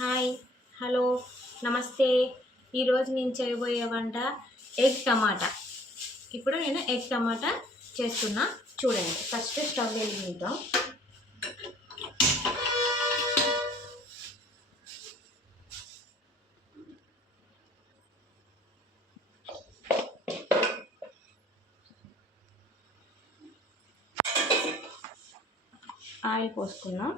Hi, hello, నమస్తే. ఈరోజు నేను చేయబోయే వంట ఎగ్ టమాటా. ఇప్పుడు నేను ఎగ్ టమాటా చేస్తున్నా, చూడండి. ఫస్ట్ స్టవ్ వెలిగిద్దాం. ఆయిల్ పోసుకుందాం.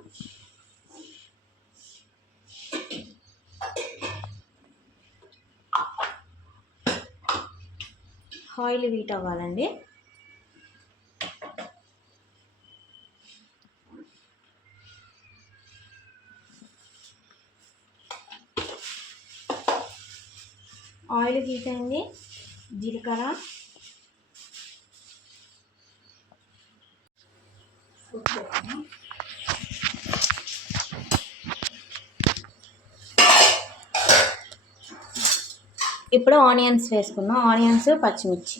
ఆయిల్ హీట్ అవ్వాలండి. ఆయిల్ హీట్ అయింది. జీలకర్ర, ఇప్పుడు ఆనియన్స్ వేసుకుందాం. ఆనియన్స్, పచ్చిమిర్చి.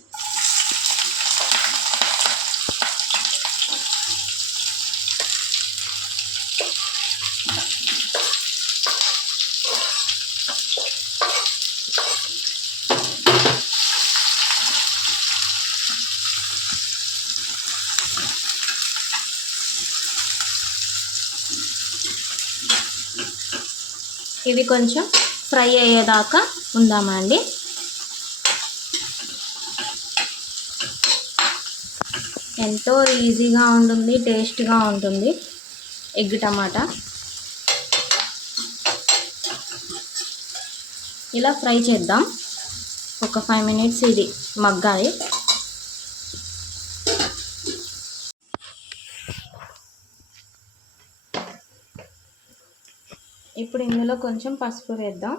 ఇవి కొంచెం ఫ్రై అయ్యేదాకా ఉందామండి. ఎంతో ఈజీగా ఉంటుంది, టేస్ట్గా ఉంటుంది ఎగ్ టమాటా. ఇలా ఫ్రై చేద్దాం. ఒక 5 మినిట్స్ ఇది మగ్గాలి. ఇప్పుడు ఇందులో కొంచెం పసుపు వేద్దాం.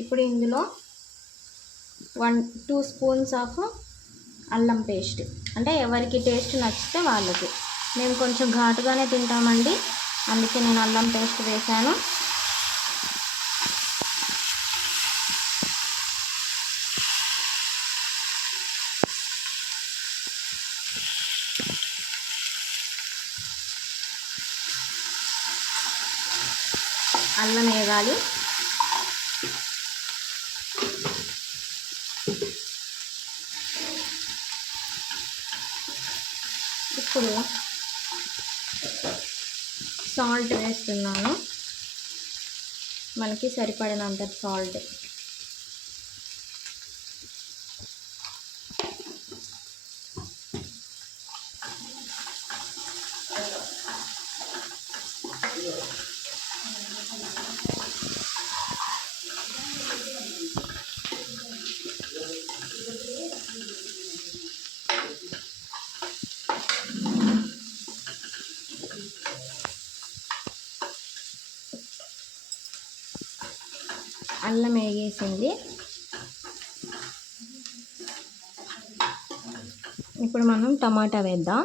ఇప్పుడు ఇందులో 1-2 స్పూన్స్ ఆఫ్ అల్లం పేస్ట్. అంటే ఎవరికి టేస్ట్ నచ్చితే వాళ్ళకి. మేము కొంచెం ఘాటుగానే తింటామండి, అందుకే నేను అల్లం పేస్ట్ వేసాను. అల్లం వేగాలి. ఇప్పుడు సాల్ట్ వేస్తున్నాను, మనకి సరిపడినంత సాల్ట్. అల్లం వేగేసింది. ఇప్పుడు మనం టమాటా వేద్దాం.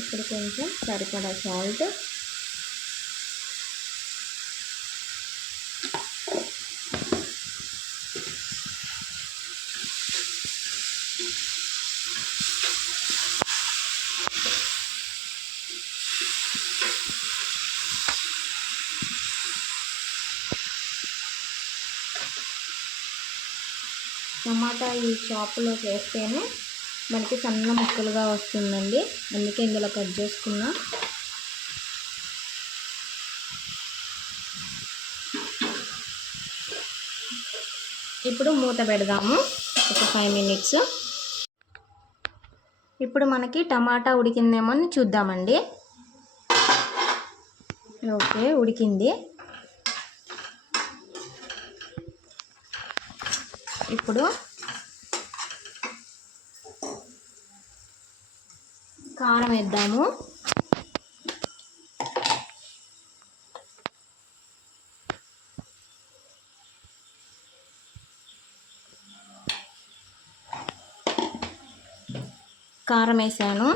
ఇప్పుడు కొంచెం సరిపడా సాల్ట్, టమాటా ఈ చాపులో వేస్తేనే మనకి సన్న ముక్కలుగా వస్తుందండి, అందుకే ఇందులో కట్ చేసుకున్నా. ఇప్పుడు మూత పెడదాము ఒక 5 minutes. ఇప్పుడు మనకి టమాటా ఉడికిందేమో అని చూద్దామండి. ఓకే, ఉడికింది. ఇప్పుడు కారం వేద్దాము. కారం వేసాను.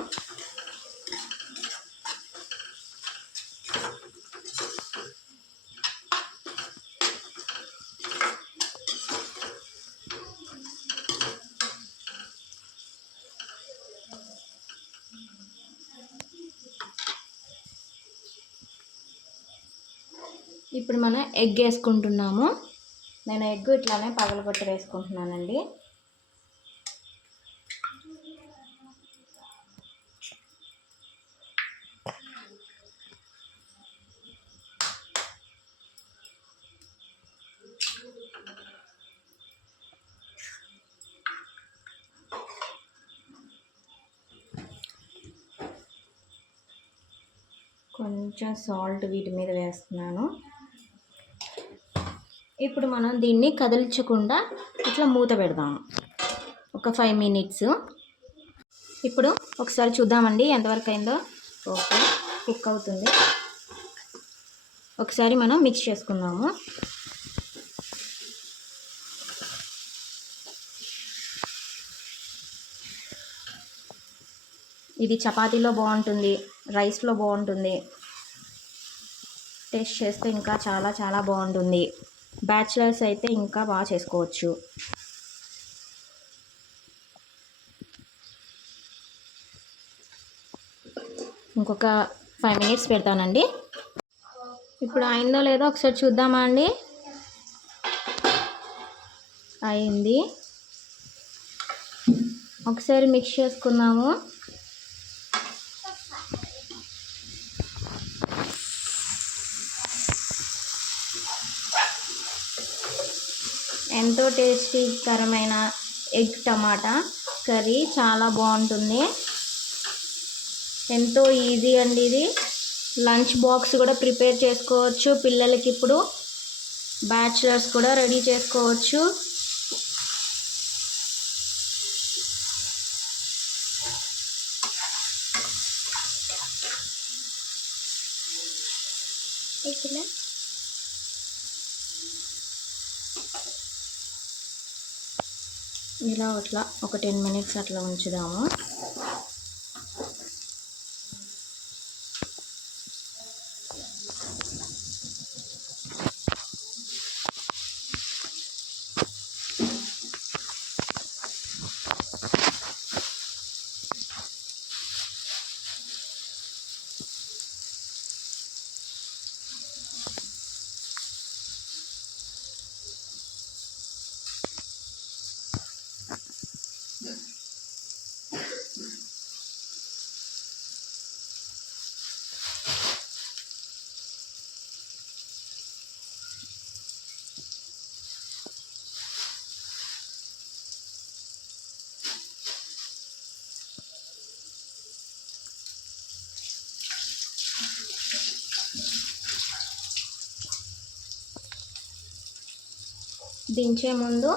ఇప్పుడు మనం ఎగ్ వేసుకుంటున్నాము. నేను ఎగ్ ఇట్లానే పగలగొట్టి వేసుకుంటున్నానండి. కొంచెం సాల్ట్ వీటి మీద వేస్తున్నాను. ఇప్పుడు మనం దీన్ని కదిలించకుండా ఇట్లా మూత పెడదాము ఒక 5 minutes. ఇప్పుడు ఒకసారి చూద్దామండి ఎంతవరకు అయిందో. ఓకే, కుక్ అవుతుంది. ఒకసారి మనం మిక్స్ చేసుకుందాము. ఇది చపాతీలో బాగుంటుంది, రైస్లో బాగుంటుంది. టేస్ట్ చేస్తే ఇంకా చాలా చాలా బాగుంటుంది. బ్యాచిలర్స్ అయితే ఇంకా బాగా చేసుకోవచ్చు. ఇంకొక 5 minutes పెడతానండి. ఇప్పుడు అయిందో లేదో ఒకసారి చూద్దామా అండి. అయింది. ఒకసారి మిక్స్ చేసుకుందాము. ఎంతో టేస్టీకరమైన ఎగ్ టమాటా కర్రీ చాలా బాగుంటుంది. ఎంతో ఈజీ అండి ఇది. లంచ్ బాక్స్ కూడా ప్రిపేర్ చేసుకోవచ్చు పిల్లలకి. ఇప్పుడు బ్యాచిలర్స్ కూడా రెడీ చేసుకోవచ్చు. ఇలా అట్లా ఒక 10 minutes అట్లా ఉంచుదాము. దించే ముందు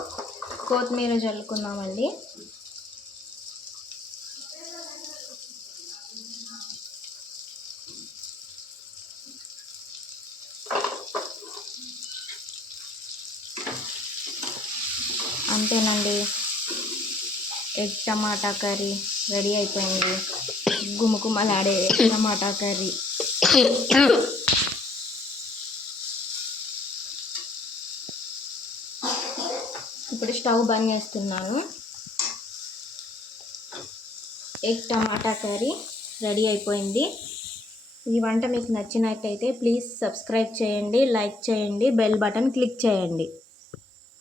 కొత్తిమీర జల్లుకుందామండి. అంతేనండి, ఎగ్ టమాటా కర్రీ రెడీ అయిపోయింది. గుమగుమలాడే టమాటా కర్రీ. ఇప్పుడు స్టవ్ బంద్ చేస్తున్నాను. ఎగ్ టమాటా కర్రీ రెడీ అయిపోయింది. ఈ వంట మీకు నచ్చినట్టయితే ప్లీజ్ సబ్స్క్రైబ్ చేయండి, లైక్ చేయండి, బెల్ బటన్ క్లిక్ చేయండి.